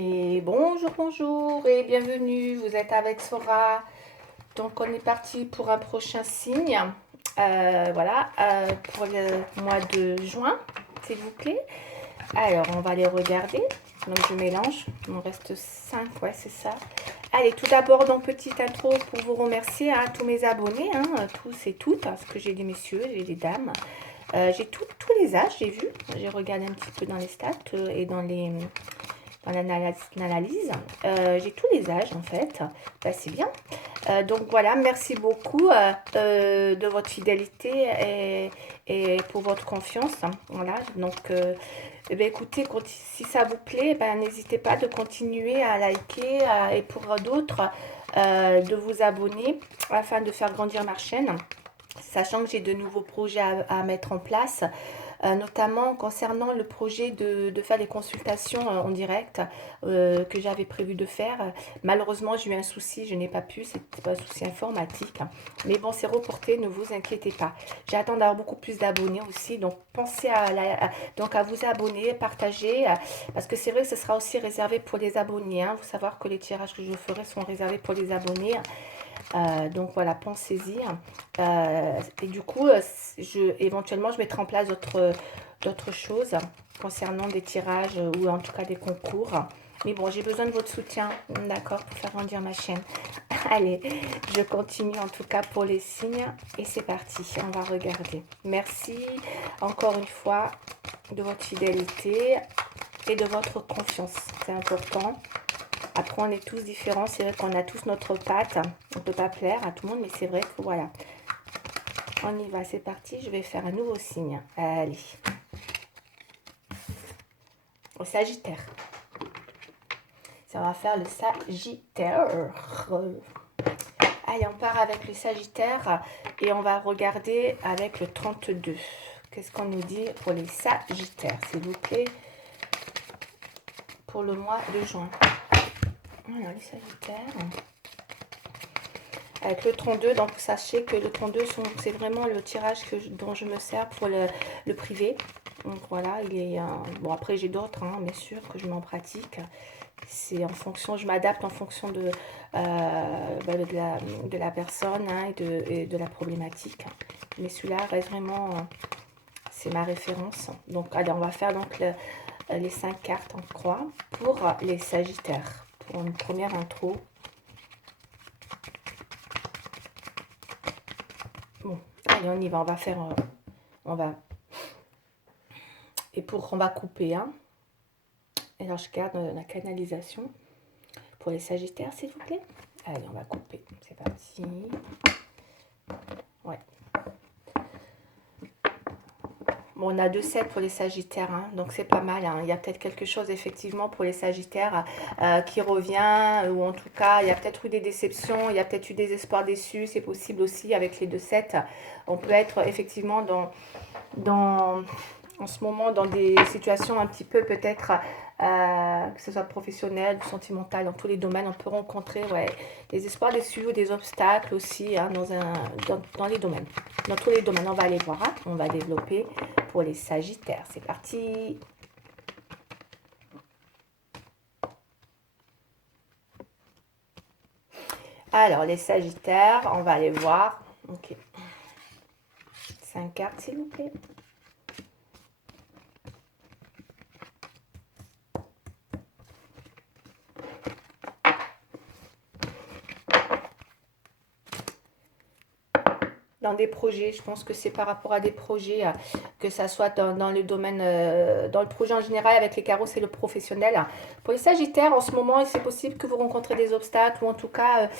Et bonjour, bonjour et bienvenue, vous êtes avec Sora. Donc on est parti pour un prochain signe, voilà, pour le mois de juin, s'il vous plaît. Alors on va les regarder, donc je mélange, il me reste 5, ouais c'est ça. Allez, tout d'abord, donc petite intro pour vous remercier à tous mes abonnés, tous et toutes, parce que j'ai des messieurs, j'ai des dames. J'ai tous les âges, j'ai vu, j'ai regardé un petit peu dans les stats et dans l'analyse. J'ai tous les âges en fait, c'est bien. Donc voilà, merci beaucoup de votre fidélité et pour votre confiance. Voilà, donc eh bien, écoutez, si ça vous plaît, n'hésitez pas de continuer à liker et pour d'autres de vous abonner afin de faire grandir ma chaîne, sachant que j'ai de nouveaux projets à mettre en place. Notamment concernant le projet de faire des consultations en direct que j'avais prévu de faire. Malheureusement, j'ai eu un souci, je n'ai pas pu, c'était pas un souci informatique. Mais bon, c'est reporté, ne vous inquiétez pas. J'attends d'avoir beaucoup plus d'abonnés aussi, donc pensez donc à vous abonner, partager, parce que c'est vrai que ce sera aussi réservé pour les abonnés. Vous savoir que les tirages que je ferai sont réservés pour les abonnés. Donc voilà, pensez-y. Et du coup, éventuellement, je mettrai en place d'autres choses concernant des tirages ou en tout cas des concours. Mais bon, j'ai besoin de votre soutien, d'accord, pour faire grandir ma chaîne. Allez, je continue en tout cas pour les signes. Et c'est parti, on va regarder. Merci encore une fois de votre fidélité et de votre confiance. C'est important. Après, on est tous différents. C'est vrai qu'on a tous notre patte. On ne peut pas plaire à tout le monde, mais c'est vrai que voilà. On y va, c'est parti. Je vais faire un nouveau signe. Allez. Au Sagittaire. Ça va faire le Sagittaire. Allez, on part avec le Sagittaire et on va regarder avec le 32. Qu'est-ce qu'on nous dit pour les Sagittaires, s'il vous plaît, pour le mois de juin. Voilà, les Sagittaires. Avec le 32, donc sachez que le 32, c'est vraiment le tirage dont je me sers pour le privé. Donc voilà, il est... bon, après j'ai d'autres, bien sûr, que je mets en pratique. C'est en fonction, je m'adapte en fonction de la personne et de la problématique. Mais celui-là reste vraiment, c'est ma référence. Donc allez, on va faire donc les 5 cartes en croix pour les Sagittaires. Pour une première intro. Bon, allez, on y va, on va faire, on va, et on va couper, Et alors, je garde la canalisation pour les Sagittaires, s'il vous plaît. Allez, on va couper, c'est parti. Ouais. Bon, on a 2 sets pour les Sagittaires, donc c'est pas mal. Il y a peut-être quelque chose, effectivement, pour les Sagittaires qui revient, ou en tout cas, il y a peut-être eu des déceptions, il y a peut-être eu des espoirs déçus. C'est possible aussi avec les 2 sets. On peut être effectivement en ce moment dans des situations un petit peu peut-être, que ce soit professionnel ou sentimental, dans tous les domaines, on peut rencontrer des espoirs déçus ou des obstacles aussi dans les domaines. Dans tous les domaines, on va aller voir, on va développer pour les Sagittaires. C'est parti. Alors, les Sagittaires, on va aller voir. Ok. 5 cartes, s'il vous plaît. Dans des projets, je pense que c'est par rapport à des projets, que ça soit dans le domaine, dans le projet en général avec les carreaux, c'est le professionnel. Pour les Sagittaires, en ce moment, c'est possible que vous rencontrez des obstacles ou en tout cas,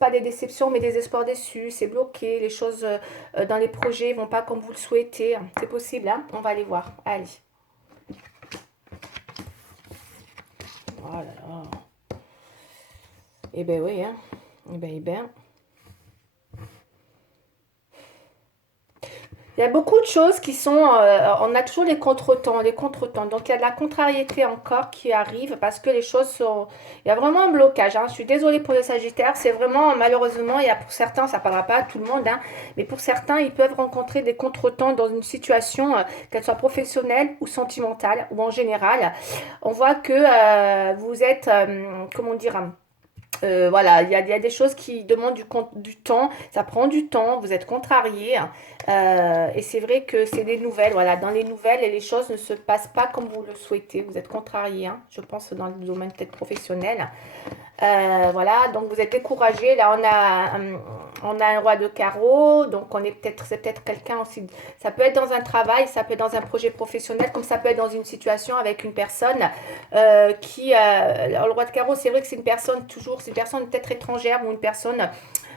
pas des déceptions, mais des espoirs déçus. C'est bloqué, les choses dans les projets ne vont pas comme vous le souhaitez. C'est possible, on va aller voir. Allez. Oh là là. Eh ben oui, Eh ben. Il y a beaucoup de choses qui sont... on a toujours les contretemps, les contretemps. Donc, il y a de la contrariété encore qui arrive parce que les choses sont... Il y a vraiment un blocage, hein. Je suis désolée pour les Sagittaires. C'est vraiment, malheureusement, il y a pour certains, ça ne parlera pas à tout le monde, hein, mais pour certains, ils peuvent rencontrer des contretemps dans une situation, qu'elle soit professionnelle ou sentimentale ou en général. On voit que vous êtes, comment dire... voilà, il y a des choses qui demandent du temps, ça prend du temps, vous êtes contrarié. Et c'est vrai que c'est des nouvelles, voilà, dans les nouvelles, et les choses ne se passent pas comme vous le souhaitez, vous êtes contrarié, hein, je pense dans le domaine peut-être professionnel. Voilà, donc vous êtes découragé. Là, on a un roi de carreau, donc on est peut-être, c'est peut-être quelqu'un aussi. Ça peut être dans un travail, ça peut être dans un projet professionnel, comme ça peut être dans une situation avec une personne alors, le roi de carreau, c'est vrai que c'est une personne toujours, c'est une personne peut-être étrangère ou une personne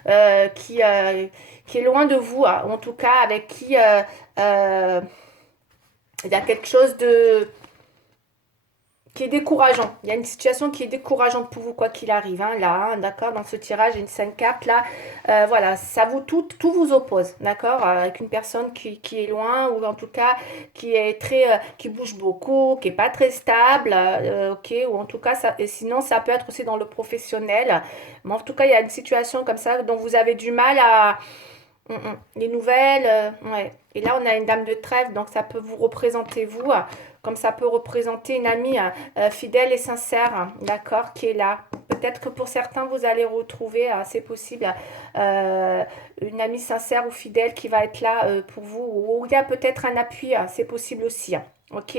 euh, qui, euh, qui est loin de vous, hein, ou en tout cas avec qui euh, il y a quelque chose de qui est décourageant. Il y a une situation qui est décourageante pour vous, quoi qu'il arrive. Hein, là, hein, d'accord, dans ce tirage, il y a une 5 cartes là. Voilà, ça vous tout vous oppose, d'accord, avec une personne qui est loin ou en tout cas qui est très, qui bouge beaucoup, qui est pas très stable, ok, ou en tout cas, ça, et sinon, ça peut être aussi dans le professionnel. Mais en tout cas, il y a une situation comme ça dont vous avez du mal à les nouvelles, ouais. Et là, on a une dame de trèfle, donc ça peut vous représenter vous, comme ça peut représenter une amie fidèle et sincère, d'accord, qui est là. Peut-être que pour certains, vous allez retrouver, c'est possible, euh, une amie sincère ou fidèle qui va être là pour vous, ou il y a peut-être un appui, c'est possible aussi, ok.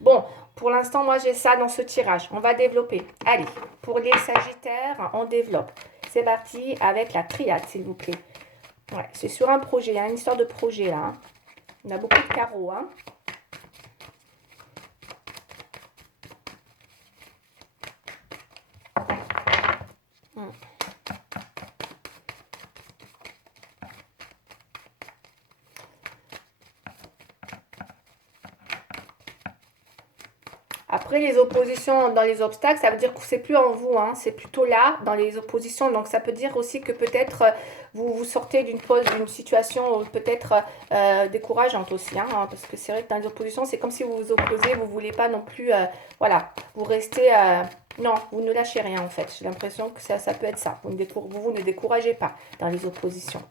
Bon, pour l'instant, moi, j'ai ça dans ce tirage. On va développer. Allez, pour les Sagittaires, on développe. C'est parti avec la triade, s'il vous plaît. Ouais, c'est sur un projet, il y a une histoire de projet là, hein. On a beaucoup de carreaux, hein. Mm. Après, les oppositions dans les obstacles, ça veut dire que c'est plus en vous, hein, c'est plutôt là, dans les oppositions. Donc, ça peut dire aussi que peut-être vous vous sortez d'une situation peut-être décourageante aussi, hein, parce que c'est vrai que dans les oppositions, c'est comme si vous vous opposez, vous ne voulez pas non plus, voilà, vous restez, non, vous ne lâchez rien en fait. J'ai l'impression que ça peut être ça. Vous ne découragez pas dans les oppositions.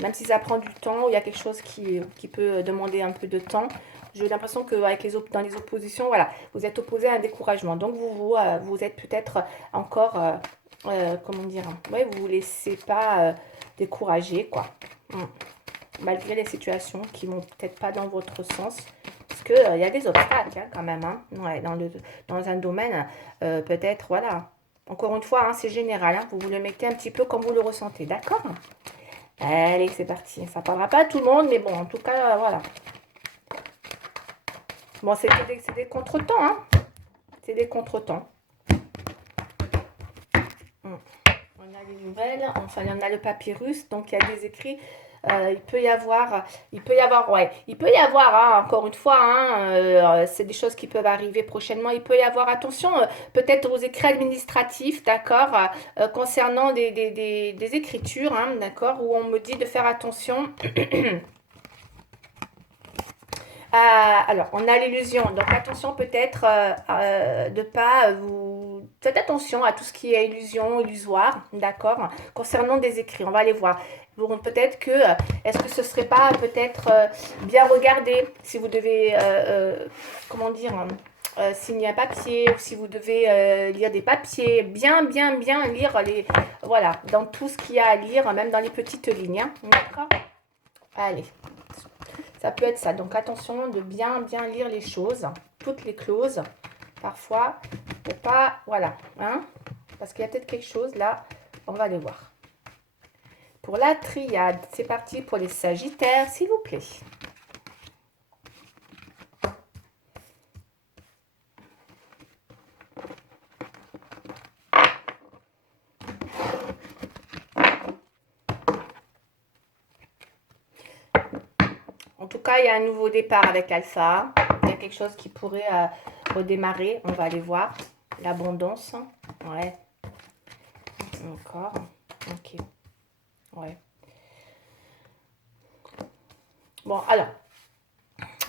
Même si ça prend du temps, il y a quelque chose qui peut demander un peu de temps. J'ai l'impression que avec dans les oppositions, voilà, vous êtes opposé à un découragement. Donc vous êtes peut-être encore, comment dire, ouais, vous vous laissez pas décourager, quoi. Mm. Malgré les situations qui vont peut-être pas dans votre sens. Parce que il y a des obstacles hein, quand même, hein, ouais, dans un domaine, peut-être, voilà. Encore une fois, hein, c'est général, hein, vous vous le mettez un petit peu comme vous le ressentez, d'accord? Allez, c'est parti. Ça parlera pas à tout le monde, mais bon, en tout cas, voilà. Bon, c'est des contretemps, hein. C'est des contretemps. Hmm. On a les nouvelles, enfin, il y en a le papyrus, donc il y a des écrits. Ouais, il peut y avoir, hein, encore une fois, hein, c'est des choses qui peuvent arriver prochainement. Il peut y avoir, attention, peut-être aux écrits administratifs, d'accord, concernant des écritures, hein, d'accord, où on me dit de faire attention. Alors, on a l'illusion. Donc, attention peut-être de pas vous... Faites attention à tout ce qui est illusion, illusoire, d'accord, concernant des écrits. On va aller voir. Bon, peut-être que, est-ce que ce serait pas peut-être bien regarder si vous devez, comment dire, signer un papier ou si vous devez lire des papiers, bien lire voilà, dans tout ce qu'il y a à lire, même dans les petites lignes, hein, d'accord? Allez. Ça peut être ça. Donc attention de bien lire les choses, toutes les clauses, parfois, pour pas, voilà, hein, parce qu'il y a peut-être quelque chose là, on va aller voir. Pour la triade, c'est parti pour les Sagittaires, s'il vous plaît. En tout cas, il y a un nouveau départ avec Alpha. Il y a quelque chose qui pourrait redémarrer. On va aller voir. L'abondance. Ouais. Encore. Ok. Ouais. Bon, alors,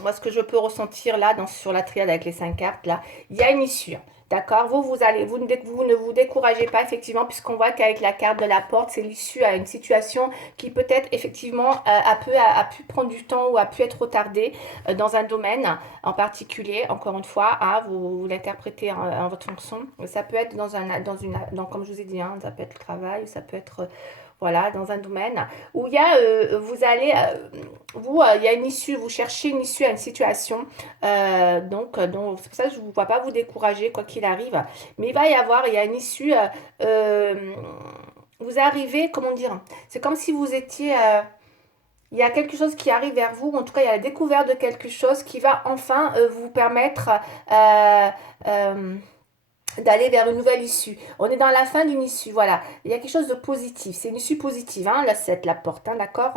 moi, ce que je peux ressentir là, sur la triade avec les 5 cartes, là, il y a une issue. D'accord, vous ne vous découragez pas, effectivement, puisqu'on voit qu'avec la carte de la porte, c'est l'issue à une situation qui peut-être, effectivement, a pu prendre du temps ou a pu être retardée dans un domaine en particulier. Encore une fois, hein, vous l'interprétez en votre fonction. Ça peut être comme je vous ai dit, hein, ça peut être le travail, ça peut être, voilà, dans un domaine où il y a, il y a une issue, vous cherchez une issue à une situation. Donc c'est pour ça que je ne vous vois pas vous décourager, quoi qu'il arrive. Mais il y a une issue. Vous arrivez, comment dire? C'est comme si vous étiez. Il y a quelque chose qui arrive vers vous, en tout cas, il y a la découverte de quelque chose qui va enfin vous permettre. euh, euh, D'aller vers une nouvelle issue. On est dans la fin d'une issue, voilà. Il y a quelque chose de positif. C'est une issue positive, hein, la porte, hein, d'accord.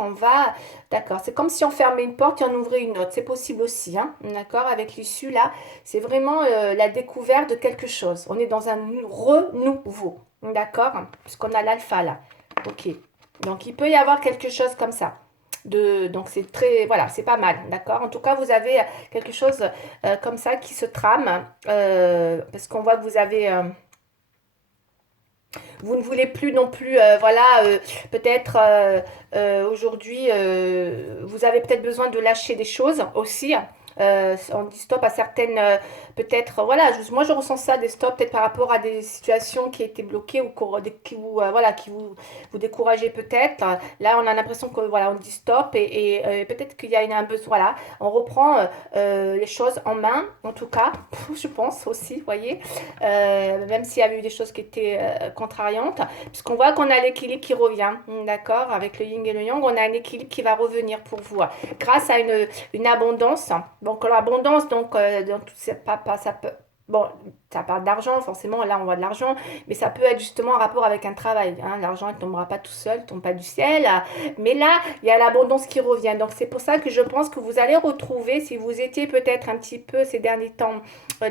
D'accord. C'est comme si on fermait une porte et on ouvrait une autre. C'est possible aussi, hein, d'accord. Avec l'issue là, c'est vraiment la découverte de quelque chose. On est dans un renouveau, d'accord, puisqu'on a l'alpha là. Ok. Donc il peut y avoir quelque chose comme ça. Donc c'est très, voilà, c'est pas mal, d'accord. En tout cas, vous avez quelque chose comme ça qui se trame, parce qu'on voit que vous ne voulez plus non plus, voilà, peut-être aujourd'hui, vous avez peut-être besoin de lâcher des choses aussi. On dit stop à certaines, peut-être, voilà, moi je ressens ça, des stops peut-être par rapport à des situations qui étaient bloquées ou voilà, qui vous découragez peut-être. Là, on a l'impression que, voilà, on dit stop et peut-être qu'il y a un besoin, voilà, on reprend les choses en main, en tout cas, je pense aussi, vous voyez. Même s'il y a eu des choses qui étaient contrariantes, puisqu'on voit qu'on a l'équilibre qui revient, d'accord, avec le yin et le yang, on a un équilibre qui va revenir pour vous, grâce à une abondance. Donc l'abondance, donc c'est pas, ça peut, bon, ça parle d'argent, forcément, là on voit de l'argent, mais ça peut être justement en rapport avec un travail, hein. L'argent ne tombera pas tout seul, ne tombe pas du ciel, mais là, il y a l'abondance qui revient. Donc c'est pour ça que je pense que vous allez retrouver, si vous étiez peut-être un petit peu ces derniers temps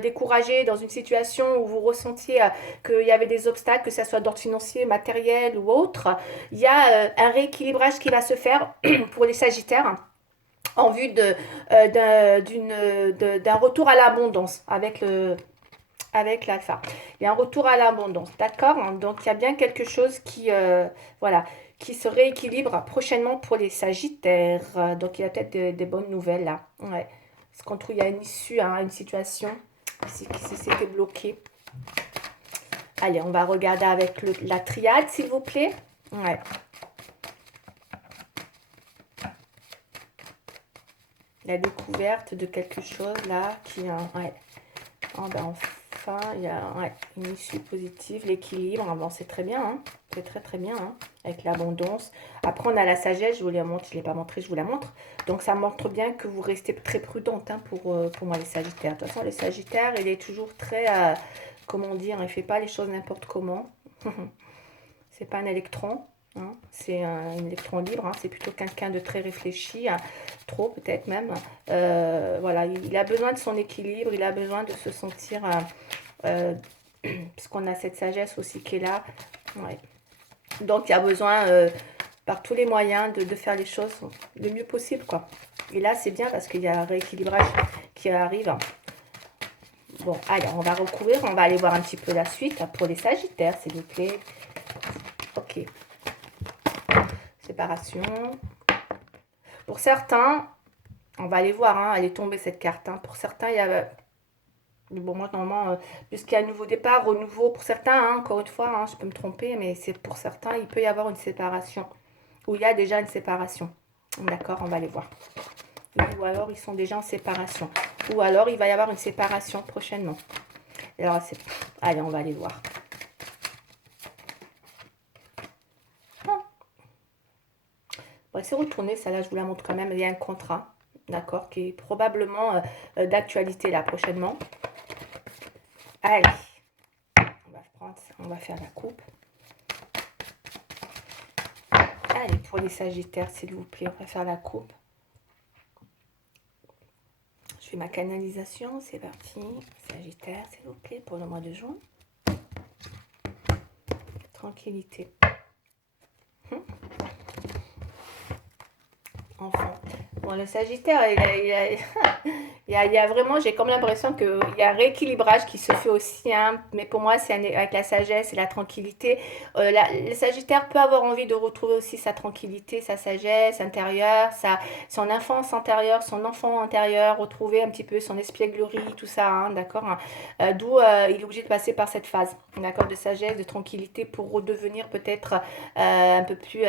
découragé dans une situation où vous ressentiez qu'il y avait des obstacles, que ce soit d'ordre financier, matériel ou autre, il y a un rééquilibrage qui va se faire pour les Sagittaires en vue d'un retour à l'abondance avec l'alpha. Il y a un retour à l'abondance, d'accord? Donc il y a bien quelque chose voilà, qui se rééquilibre prochainement pour les Sagittaires. Donc il y a peut-être des bonnes nouvelles là. Ouais. Parce qu'on trouve il y a une issue à une situation qui s'était bloquée. Allez, on va regarder avec la triade, s'il vous plaît. Ouais. La découverte de quelque chose là ouais. Oh, ben enfin, il y a ouais, une issue positive, l'équilibre. Bon, c'est très bien, hein. C'est très très bien, hein, avec l'abondance. Après, on a la sagesse, je vous la montre, je ne l'ai pas montré, je vous la montre. Donc, ça montre bien que vous restez très prudente, hein, pour moi, les Sagittaires. De toute façon, les Sagittaires, il est toujours très, comment dire, il ne fait pas les choses n'importe comment. C'est pas un électron. Hein, c'est un électron libre, hein, c'est plutôt quelqu'un de très réfléchi, hein, trop peut-être même. Voilà, il a besoin de son équilibre, il a besoin de se sentir, puisqu'on a cette sagesse aussi qui est là. Ouais. Donc il a besoin par tous les moyens de faire les choses le mieux possible, quoi. Et là c'est bien parce qu'il y a un rééquilibrage qui arrive. Bon, allez, on va recouvrir, on va aller voir un petit peu la suite pour les Sagittaires, s'il vous plaît. Ok. Séparation. Pour certains, on va aller voir, hein, elle est tombée cette carte. Hein. Pour certains, il y a... Bon, moi, normalement, puisqu'il y a un nouveau départ, renouveau, pour certains, hein, encore une fois, hein, je peux me tromper, mais c'est pour certains, il peut y avoir une séparation. Ou il y a déjà une séparation. D'accord, on va aller voir. Ou alors, ils sont déjà en séparation. Ou alors, il va y avoir une séparation prochainement. Alors, allez, on va aller voir. Bon, c'est retourné, ça là, je vous la montre quand même. Il y a un contrat, d'accord, qui est probablement d'actualité là prochainement. Allez, on va faire la coupe. Allez, pour les Sagittaires, s'il vous plaît, on va faire la coupe. Je fais ma canalisation, c'est parti. Sagittaire, s'il vous plaît, pour le mois de juin. Tranquillité. Enfin, Bon, le Sagittaire, il y a vraiment, j'ai comme l'impression qu'il y a un rééquilibrage qui se fait aussi, hein, mais pour moi, c'est avec la sagesse et la tranquillité. Le Sagittaire peut avoir envie de retrouver aussi sa tranquillité, sa sagesse intérieure, son enfance intérieure, son enfant intérieur, retrouver un petit peu son espièglerie, tout ça, hein, d'accord, hein. D'où il est obligé de passer par cette phase, d'accord, de sagesse, de tranquillité pour redevenir peut-être un peu plus,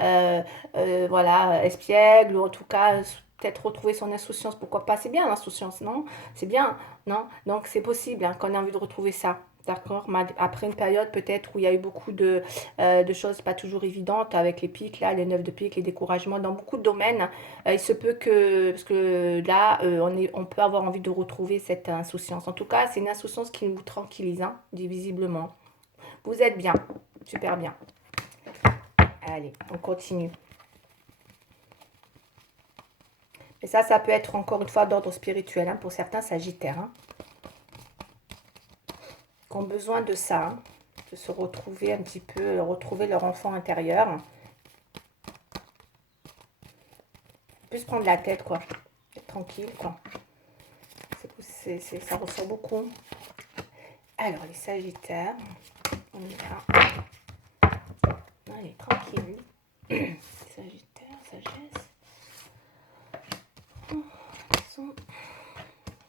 voilà, espiègle, ou en tout cas peut-être retrouver son insouciance, pourquoi pas, c'est bien l'insouciance, non? C'est bien, non? Donc c'est possible, hein, qu'on ait envie de retrouver ça. D'accord? Après une période peut-être où il y a eu beaucoup de choses pas toujours évidentes avec les pics, là, les 9 de pique, les découragements dans beaucoup de domaines. Il se peut que, parce que là, on peut avoir envie de retrouver cette insouciance. En tout cas, c'est une insouciance qui vous tranquillise, hein, visiblement. Vous êtes bien, super bien. Allez, on continue. Et ça peut être encore une fois d'ordre spirituel, hein, pour certains sagittaires, hein, qui ont besoin de ça, hein, de se retrouver un petit peu, retrouver leur enfant intérieur. Plus prendre la tête, quoi. Être tranquille, quoi. Ça ressort beaucoup. Alors, les sagittaires, on y va. Allez, tranquille. Sagittaire, sagesse.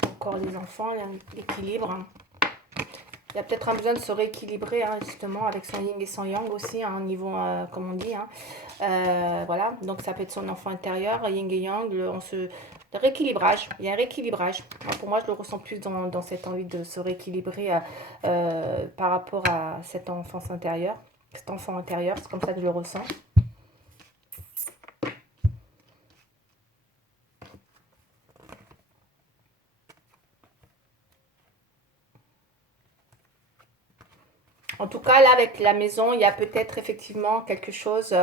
Encore les enfants, l'équilibre. Il y a peut-être un besoin de se rééquilibrer, hein, justement, avec son yin et son yang aussi, hein, au niveau, comme on dit. Hein. Voilà, donc ça peut être son enfant intérieur, yin et yang, le rééquilibrage. Il y a un rééquilibrage. Pour moi, je le ressens plus dans cette envie de se rééquilibrer par rapport à cette enfance intérieure, cet enfant intérieur. C'est comme ça que je le ressens. En tout cas, là, avec la maison, il y a peut-être effectivement quelque chose.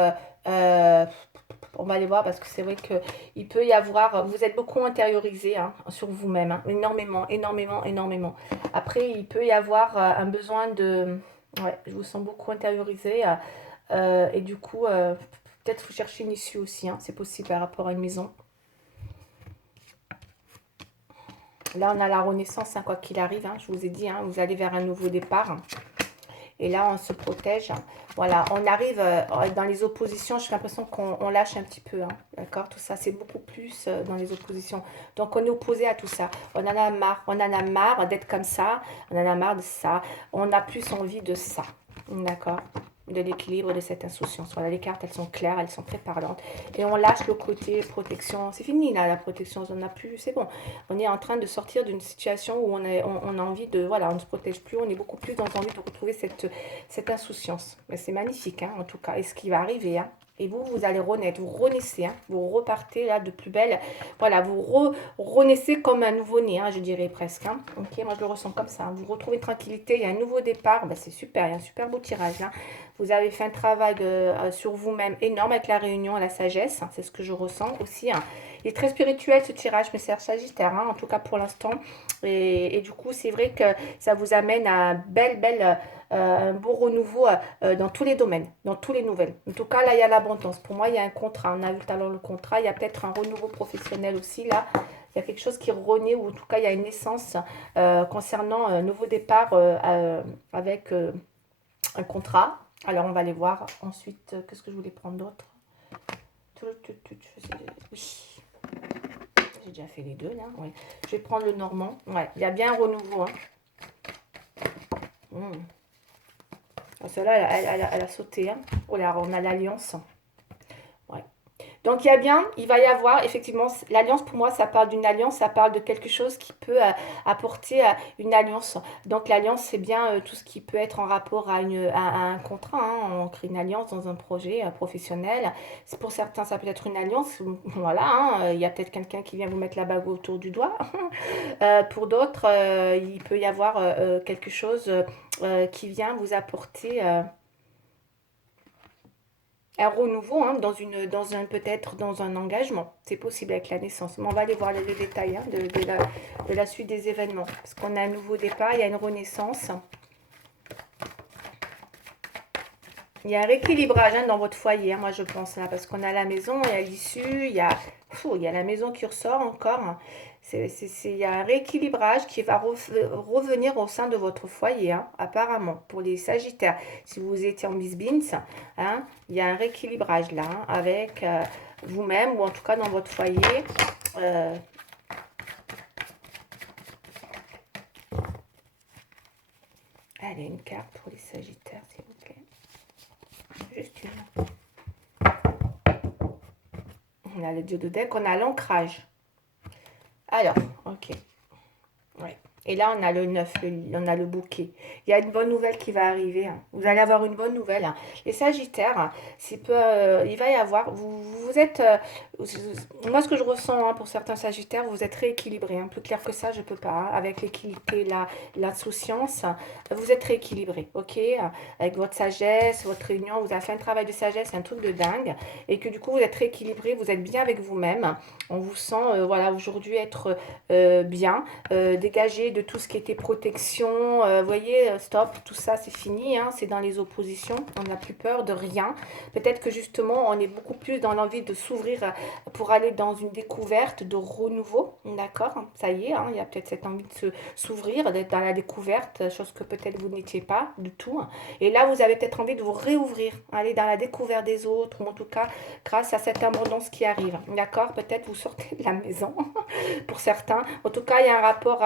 On va aller voir parce que c'est vrai qu'il peut y avoir. Vous êtes beaucoup intériorisé, hein, sur vous-même, hein, énormément, énormément, énormément. Après, il peut y avoir un besoin de. Ouais, je vous sens beaucoup intériorisé. Et du coup, peut-être vous cherchez une issue aussi, hein, c'est possible par rapport à une maison. Là, on a la renaissance, hein, quoi qu'il arrive, hein, je vous ai dit, hein, vous allez vers un nouveau départ. Et là, on se protège. Voilà, on arrive dans les oppositions. J'ai l'impression qu'on lâche un petit peu. Hein, d'accord? Tout ça, c'est beaucoup plus dans les oppositions. Donc, on est opposé à tout ça. On en a marre. On en a marre d'être comme ça. On en a marre de ça. On a plus envie de ça. D'accord? De l'équilibre, de cette insouciance. Voilà, les cartes, elles sont claires, elles sont très parlantes. Et on lâche le côté protection. C'est fini, là, la protection. On n'a plus, c'est bon. On est en train de sortir d'une situation où on a envie de, voilà, on ne se protège plus. On est beaucoup plus dans envie de retrouver cette insouciance. Mais c'est magnifique, hein, en tout cas. Et ce qui va arriver, hein. Et vous allez renaître, vous renaissez, hein, vous repartez là de plus belle. Voilà, vous renaissez comme un nouveau-né, hein, je dirais presque. Hein. Ok, moi je le ressens comme ça. Hein. Vous retrouvez une tranquillité, il y a un nouveau départ. Ben, c'est super, il y a un super beau tirage. Hein. Vous avez fait un travail sur vous-même énorme avec la réunion à la sagesse. Hein, c'est ce que je ressens aussi. Hein. Il est très spirituel ce tirage, mais c'est Sagittaire, hein, en tout cas pour l'instant. Et du coup, c'est vrai que ça vous amène à un beau renouveau dans tous les domaines, dans tous les nouvelles. En tout cas, là, il y a l'abondance. Pour moi, il y a un contrat. On a vu tout à l'heure le contrat. Il y a peut-être un renouveau professionnel aussi, là. Il y a quelque chose qui renaît, ou en tout cas, il y a une naissance concernant un nouveau départ avec un contrat. Alors, on va aller voir ensuite. Qu'est-ce que je voulais prendre d'autre? Oui. J'ai déjà fait les deux, là. Ouais. Je vais prendre le normand. Ouais, il y a bien un renouveau. Hein. Celle-là, elle a sauté. Hein. Oh là, on a l'alliance. Ouais. Donc il va y avoir effectivement, l'alliance pour moi, ça parle d'une alliance, ça parle de quelque chose qui peut apporter une alliance. Donc l'alliance, c'est bien tout ce qui peut être en rapport à un contrat. Hein. On crée une alliance dans un projet professionnel. Pour certains, ça peut être une alliance. Voilà, hein. Il y a peut-être quelqu'un qui vient vous mettre la bague autour du doigt. Pour d'autres, il peut y avoir quelque chose qui vient vous apporter un renouveau, hein, peut-être dans un engagement. C'est possible avec la naissance. Mais on va aller voir les détails, hein, de la suite des événements. Parce qu'on a un nouveau départ, il y a une renaissance. Il y a un rééquilibrage hein, dans votre foyer, hein, moi je pense, là, parce qu'on a la maison, il y a l'issue, il y a la maison qui ressort encore. Hein. Il y a un rééquilibrage qui va revenir au sein de votre foyer, hein, apparemment, pour les Sagittaires. Si vous étiez en bisbins, hein, il y a un rééquilibrage là, hein, avec vous-même, ou en tout cas dans votre foyer. Euh, Allez, une carte pour les Sagittaires, s'il vous plaît. Juste une. On a le dieu de deck, on a l'ancrage. Alors, ok. Ouais. Et là, on a le 9, on a le bouquet. Il y a une bonne nouvelle qui va arriver. Hein. Vous allez avoir une bonne nouvelle. Hein. Les Sagittaires, il va y avoir... Vous êtes... moi, ce que je ressens hein, pour certains Sagittaires, vous êtes rééquilibrés. Hein. Plus clair que ça, je ne peux pas. Hein. Avec l'équité, l'insouciance, vous êtes rééquilibrés. Ok. Avec votre sagesse, votre réunion, vous avez fait un travail de sagesse, un truc de dingue. Et que du coup, vous êtes rééquilibrés, vous êtes bien avec vous-même. On vous sent, voilà, aujourd'hui être bien, dégagé de tout ce qui était protection. Vous voyez, stop, tout ça c'est fini, hein, c'est dans les oppositions, on n'a plus peur de rien. Peut-être que justement on est beaucoup plus dans l'envie de s'ouvrir pour aller dans une découverte, de renouveau, d'accord. Ça y est, hein, il y a peut-être cette envie de s'ouvrir, d'être dans la découverte, chose que peut-être vous n'étiez pas du tout. Et là vous avez peut-être envie de vous réouvrir, aller dans la découverte des autres, ou en tout cas grâce à cette abondance qui arrive, d'accord. Peut-être vous sortez de la maison pour certains. En tout cas, il y a un rapport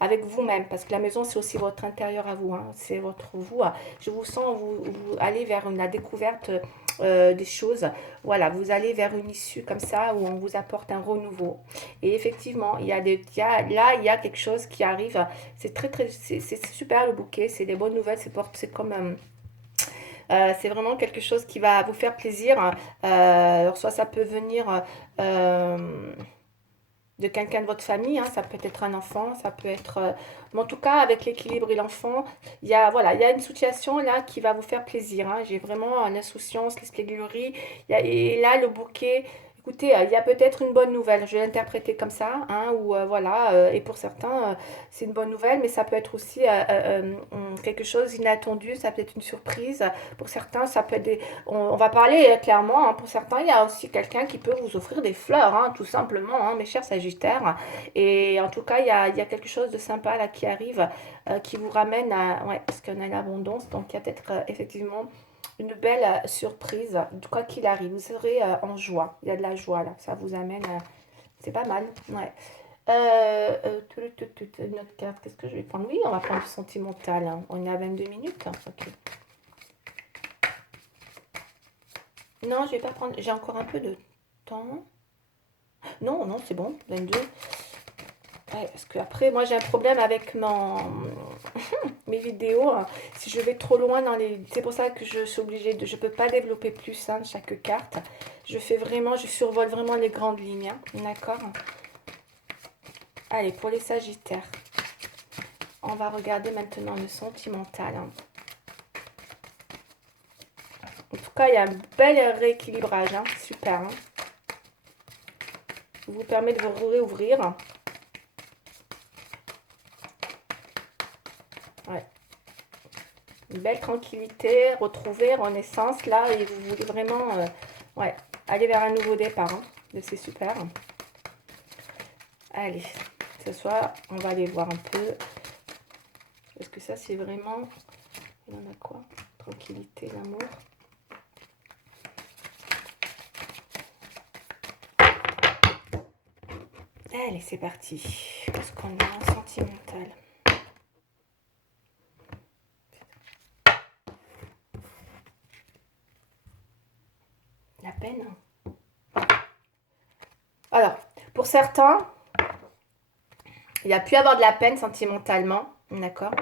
avec vous-même, parce que la maison, c'est aussi votre intérieur à vous. Hein, c'est votre vous. Je vous sens, vous allez vers la découverte des choses. Voilà, vous allez vers une issue comme ça, où on vous apporte un renouveau. Et effectivement, il y a quelque chose qui arrive. C'est c'est super le bouquet, c'est des bonnes nouvelles, c'est comme... c'est vraiment quelque chose qui va vous faire plaisir. Alors soit ça peut venir de quelqu'un de votre famille, hein, ça peut être un enfant, ça peut être... mais en tout cas, avec l'équilibre et l'enfant, voilà, il y a une situation là qui va vous faire plaisir. Hein. J'ai vraiment l'insouciance, l'espièglerie. Et là, le bouquet, écoutez, il y a peut-être une bonne nouvelle. Je vais l'interpréter comme ça, hein, ou voilà. Et pour certains, c'est une bonne nouvelle, mais ça peut être aussi quelque chose d'inattendu, ça peut être une surprise. Pour certains, ça peut être on va parler clairement, hein, pour certains, il y a aussi quelqu'un qui peut vous offrir des fleurs, hein, tout simplement, hein, mes chers Sagittaires. Et en tout cas, il y a quelque chose de sympa là qui arrive, qui vous ramène à... Ouais, parce qu'on a l'abondance, donc il y a peut-être effectivement une belle surprise, quoi qu'il arrive. Vous serez en joie, il y a de la joie là, ça vous amène... c'est pas mal, ouais. Une autre carte, qu'est-ce que je vais prendre? Oui, on va prendre du sentimental, hein. On est à 22 minutes, hein. Ok. Non, je vais pas prendre. J'ai encore un peu de temps. Non, non, c'est bon. 22. Ouais, parce que après, moi, j'ai un problème avec mes vidéos. Hein. Si je vais trop loin dans les... C'est pour ça que je suis obligée de... Je peux pas développer plus hein, chaque carte. Je survole vraiment les grandes lignes. Hein. D'accord? Allez, pour les Sagittaires. On va regarder maintenant le sentimental. Hein. En tout cas, il y a un bel rééquilibrage. Hein. Super. Hein. Vous permet de vous réouvrir. Ouais. Une belle tranquillité, retrouver, renaissance là, et vous voulez vraiment ouais, aller vers un nouveau départ. Hein. C'est super. Allez, ce soir, on va aller voir un peu. Est-ce que ça, c'est vraiment... Il en a quoi? Tranquillité, l'amour. Allez, c'est parti. Qu'est-ce qu'on a en sentimental? La peine. Alors, pour certains, il y a pu avoir de la peine sentimentalement, d'accord.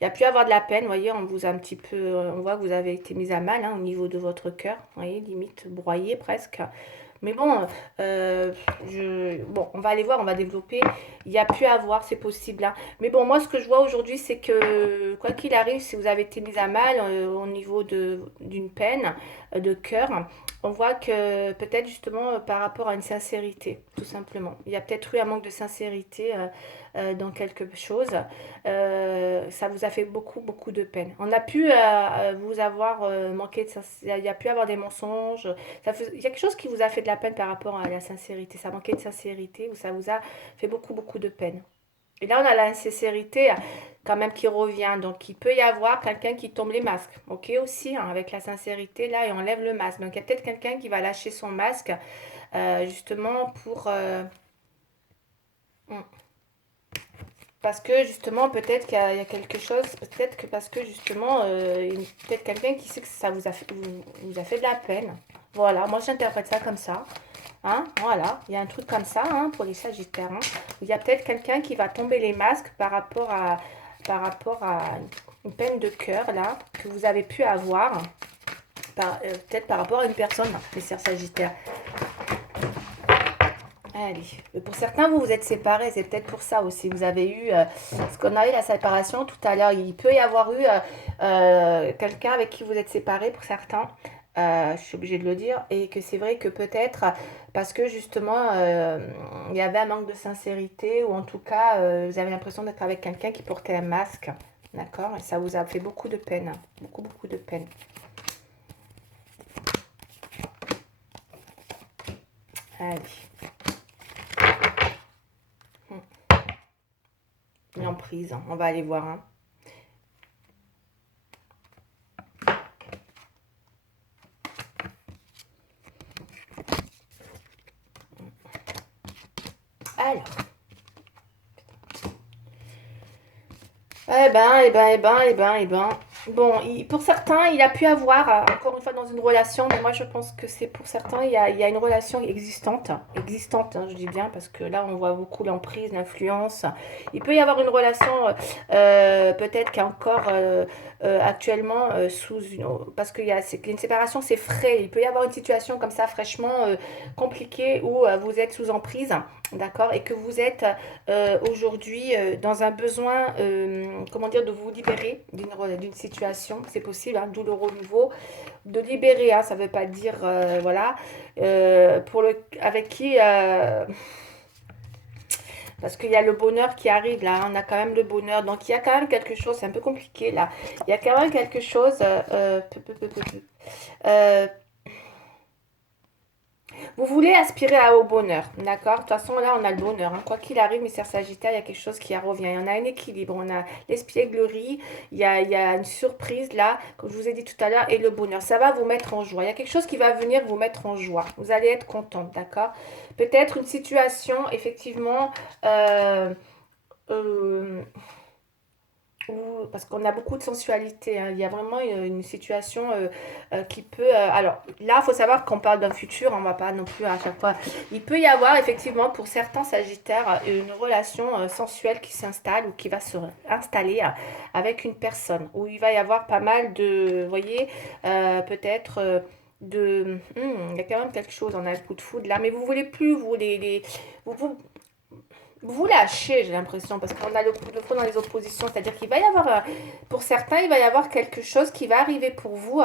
Il y a pu avoir de la peine, vous voyez, on vous a un petit peu, on voit que vous avez été mis à mal hein, au niveau de votre cœur, vous voyez, limite broyé presque. Mais bon, bon, on va aller voir, on va développer. Il y a pu avoir, c'est possible, hein. Mais bon, moi, ce que je vois aujourd'hui, c'est que, quoi qu'il arrive, si vous avez été mis à mal au niveau d'une peine de cœur, on voit que peut-être justement par rapport à une sincérité, tout simplement. Il y a peut-être eu un manque de sincérité dans quelque chose. Ça vous a fait beaucoup, beaucoup de peine. On a pu vous avoir manqué de sincérité. Il y a pu avoir des mensonges. Il y a quelque chose qui vous a fait de la peine par rapport à la sincérité. Ça manquait de sincérité ou ça vous a fait beaucoup, beaucoup de peine. Et là, on a l'insincérité quand même qui revient. Donc, il peut y avoir quelqu'un qui tombe les masques. Ok, aussi, hein, avec la sincérité, là, et on lève le masque. Donc, il y a peut-être quelqu'un qui va lâcher son masque, justement, hmm, parce que, justement, peut-être qu'il y a quelque chose, peut-être que parce que, justement, il y a peut-être quelqu'un qui sait que ça vous a fait de la peine. Voilà, moi, j'interprète ça comme ça. Hein, voilà, il y a un truc comme ça hein, pour les Sagittaires. Hein. Il y a peut-être quelqu'un qui va tomber les masques par rapport à une peine de cœur là que vous avez pu avoir, peut-être par rapport à une personne, les sœurs Sagittaires. Allez, pour certains, vous vous êtes séparés, c'est peut-être pour ça aussi. Vous avez eu, parce qu'on a eu la séparation tout à l'heure, il peut y avoir eu quelqu'un avec qui vous êtes séparés pour certains, je suis obligée de le dire, et que c'est vrai que peut-être parce que justement, il y avait un manque de sincérité, ou en tout cas, vous avez l'impression d'être avec quelqu'un qui portait un masque, d'accord? Et ça vous a fait beaucoup de peine, beaucoup, beaucoup de peine. Allez. Une emprise, on va aller voir. Hein. Alors. Eh ben, eh ben, eh ben, eh ben, eh ben. Bon, pour certains, il a pu avoir, encore une fois, dans une relation, mais moi je pense que c'est pour certains, il y a une relation existante, hein, je dis bien, parce que là on voit beaucoup l'emprise, l'influence. Il peut y avoir une relation, peut-être qui est encore actuellement sous une. Parce qu'il y a une séparation, c'est frais. Il peut y avoir une situation comme ça, fraîchement compliquée, où vous êtes sous emprise, d'accord, et que vous êtes aujourd'hui dans un besoin, comment dire, de vous libérer d'une situation, c'est possible, hein, douloureux nouveau, de libérer, hein, ça ne veut pas dire, voilà, avec qui, parce qu'il y a le bonheur qui arrive là, on a quand même le bonheur, donc il y a quand même quelque chose, c'est un peu compliqué là, il y a quand même quelque chose, euh, vous voulez aspirer au bonheur, d'accord? De toute façon, là, on a le bonheur. Hein. Quoi qu'il arrive, Mystère Sagittaire, il y a quelque chose qui revient. Il y en a un équilibre. On a l'espièglerie, il y a une surprise, là, comme je vous ai dit tout à l'heure, et le bonheur. Ça va vous mettre en joie. Il y a quelque chose qui va venir vous mettre en joie. Vous allez être contente, d'accord? Peut-être une situation, effectivement, euh, parce qu'on a beaucoup de sensualité, hein. Il y a vraiment une situation qui peut. Alors là, il faut savoir qu'on parle d'un futur, on ne va pas non plus à chaque fois. Il peut y avoir effectivement pour certains Sagittaires une relation sensuelle qui s'installe ou qui va se installer avec une personne, où il va y avoir pas mal de. Vous voyez, peut-être. Il y a quand même quelque chose, on a le coup de foudre là, mais vous voulez plus, vous, vous lâchez, j'ai l'impression, parce qu'on a le coup de feu dans les oppositions. C'est-à-dire qu'il va y avoir, pour certains, il va y avoir quelque chose qui va arriver pour vous.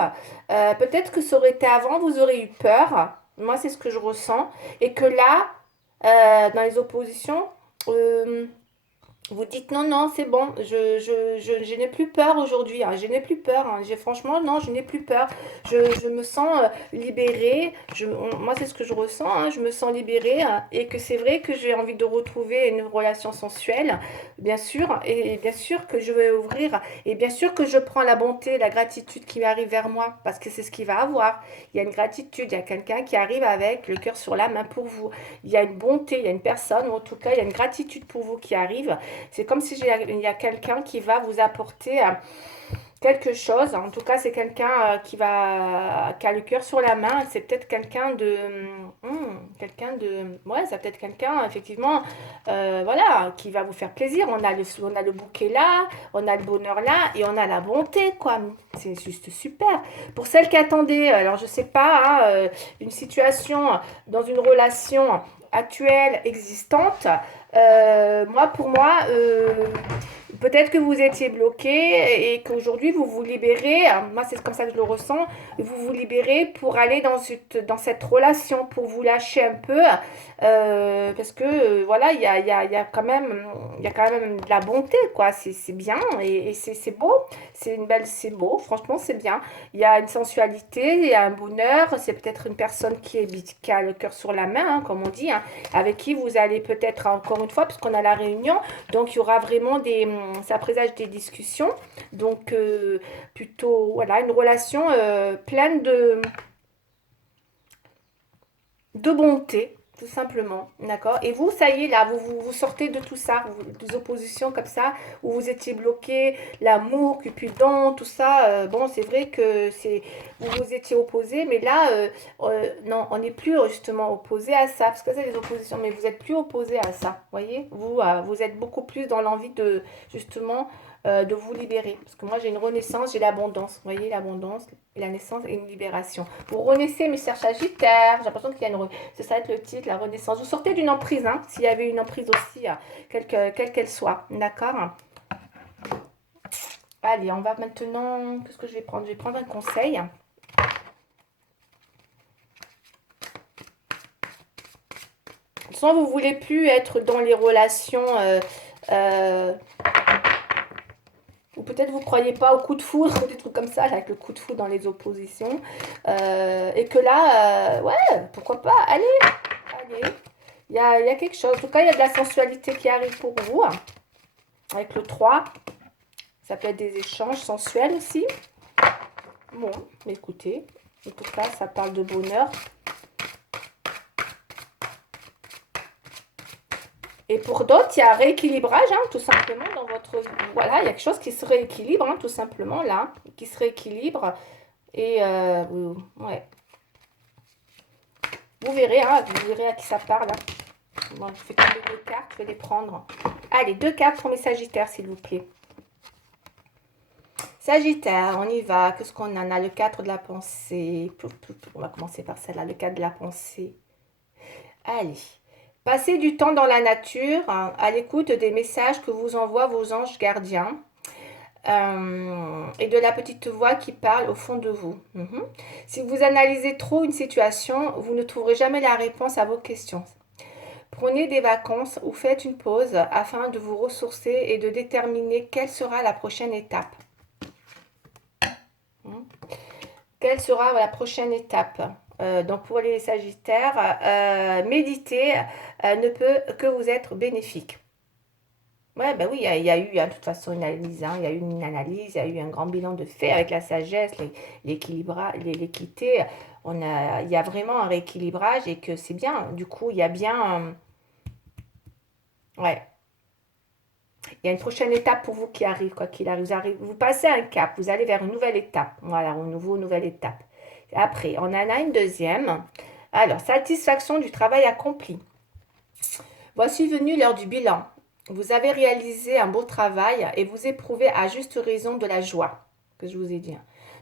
Peut-être que ça aurait été avant, vous aurez eu peur. Moi, c'est ce que je ressens. Et que là, dans les oppositions, euh, vous dites non, non, c'est bon, je n'ai plus peur aujourd'hui, hein, je n'ai plus peur, hein, franchement, non, je n'ai plus peur, je me sens libérée, moi c'est ce que je ressens, hein, je me sens libérée hein, et que c'est vrai que j'ai envie de retrouver une relation sensuelle, bien sûr, et bien sûr que je vais ouvrir, et bien sûr que je prends la bonté, la gratitude qui arrive vers moi, parce que c'est ce qu'il va avoir, il y a une gratitude, il y a quelqu'un qui arrive avec le cœur sur la main pour vous, il y a une bonté, il y a une personne, ou en tout cas il y a une gratitude pour vous qui arrive. C'est comme si il y a quelqu'un qui va vous apporter quelque chose. En tout cas, c'est quelqu'un qui a le cœur sur la main. C'est peut-être ouais, c'est peut-être quelqu'un, effectivement, voilà, qui va vous faire plaisir. On a le bouquet là, on a le bonheur là, et on a la bonté, quoi. C'est juste super. Pour celles qui attendaient, alors je sais pas, hein, une situation dans une relation actuelle, existante, pour moi, peut-être que vous étiez bloqué et qu'aujourd'hui vous vous libérez. Moi, c'est comme ça que je le ressens. Vous vous libérez pour aller dans cette relation, pour vous lâcher un peu. Parce que voilà, il y a il y a quand même de la bonté, quoi. C'est bien et c'est beau. C'est beau. Franchement, c'est bien. Il y a une sensualité, il y a un bonheur. C'est peut-être une personne qui a le cœur sur la main, hein, comme on dit, hein, avec qui vous allez peut-être encore une fois, puisqu'on a la réunion. Donc, il y aura vraiment ça présage des discussions. Donc, plutôt, voilà, une relation pleine de bonté, tout simplement. D'accord. Et vous, ça y est, là, vous sortez de tout ça, des oppositions comme ça, où vous étiez bloqué, l'amour, Cupidon, tout ça. Bon, c'est vrai que vous vous étiez opposés, mais là, non, on n'est plus justement opposé à ça, parce que c'est des oppositions, mais vous n'êtes plus opposé à ça. Voyez, vous êtes beaucoup plus dans l'envie justement, de vous libérer. Parce que moi, j'ai une renaissance, j'ai l'abondance. Vous voyez, l'abondance, la naissance et une libération. Vous renaissez, mes chers Sagittaires. J'ai l'impression qu'il y a ça va être le titre, la renaissance. Vous sortez d'une emprise, hein, s'il y avait une emprise aussi, quelle qu'elle soit. D'accord. Allez, on va maintenant... Qu'est-ce que je vais prendre? Je vais prendre un conseil. Soit vous voulez plus être dans les relations... ou peut-être vous ne croyez pas au coup de foudre, des trucs comme ça, là, avec le coup de foudre dans les oppositions. Et que là, ouais, pourquoi pas, allez, allez. Il y a quelque chose. En tout cas, il y a de la sensualité qui arrive pour vous. Avec le 3. Ça peut être des échanges sensuels aussi. Bon, écoutez. En tout cas, ça parle de bonheur. Et pour d'autres, il y a un rééquilibrage, hein, tout simplement, dans votre... Voilà, il y a quelque chose qui se rééquilibre, hein, tout simplement, là. Qui se rééquilibre. Et, ouais. Vous verrez, hein, vous verrez à qui ça parle. Hein. Bon, je fais tomber 2 cartes, je vais les prendre. Allez, 2 cartes pour mes Sagittaires, s'il vous plaît. Sagittaire, on y va. Qu'est-ce qu'on en a? Le 4 de la pensée. On va commencer par celle-là, le 4 de la pensée. Allez. Passez du temps dans la nature, hein, à l'écoute des messages que vous envoient vos anges gardiens. Et de la petite voix qui parle au fond de vous. Si vous analysez trop une situation, vous ne trouverez jamais la réponse à vos questions. Prenez des vacances ou faites une pause afin de vous ressourcer et de déterminer quelle sera la prochaine étape. Quelle sera la prochaine étape? Donc pour les Sagittaires, méditer ne peut que vous être bénéfique. Ouais, ben oui, il y a eu, hein, de toute façon, une analyse, hein, il y a eu une analyse, il y a eu un grand bilan de fait avec la sagesse, l'équité. Il y a vraiment un rééquilibrage et que c'est bien. Du coup, il y a bien, ouais, il y a une prochaine étape pour vous qui arrive, quoi qu'il arrive. Vous passez un cap, vous allez vers une nouvelle étape. Voilà, une nouvelle étape. Après, on en a une deuxième. Alors, satisfaction du travail accompli. Voici venu l'heure du bilan. Vous avez réalisé un beau travail et vous éprouvez à juste raison de la joie, que je vous ai dit,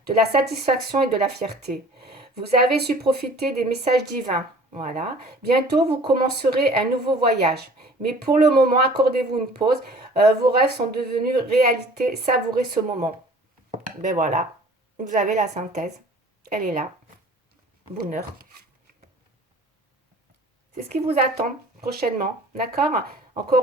de la satisfaction et de la fierté. Vous avez su profiter des messages divins. Voilà. Bientôt, vous commencerez un nouveau voyage. Mais pour le moment, accordez-vous une pause. Vos rêves sont devenus réalité. Savourez ce moment. Ben voilà. Vous avez la synthèse. Elle est là. Bonheur. C'est ce qui vous attend prochainement. D'accord? Encore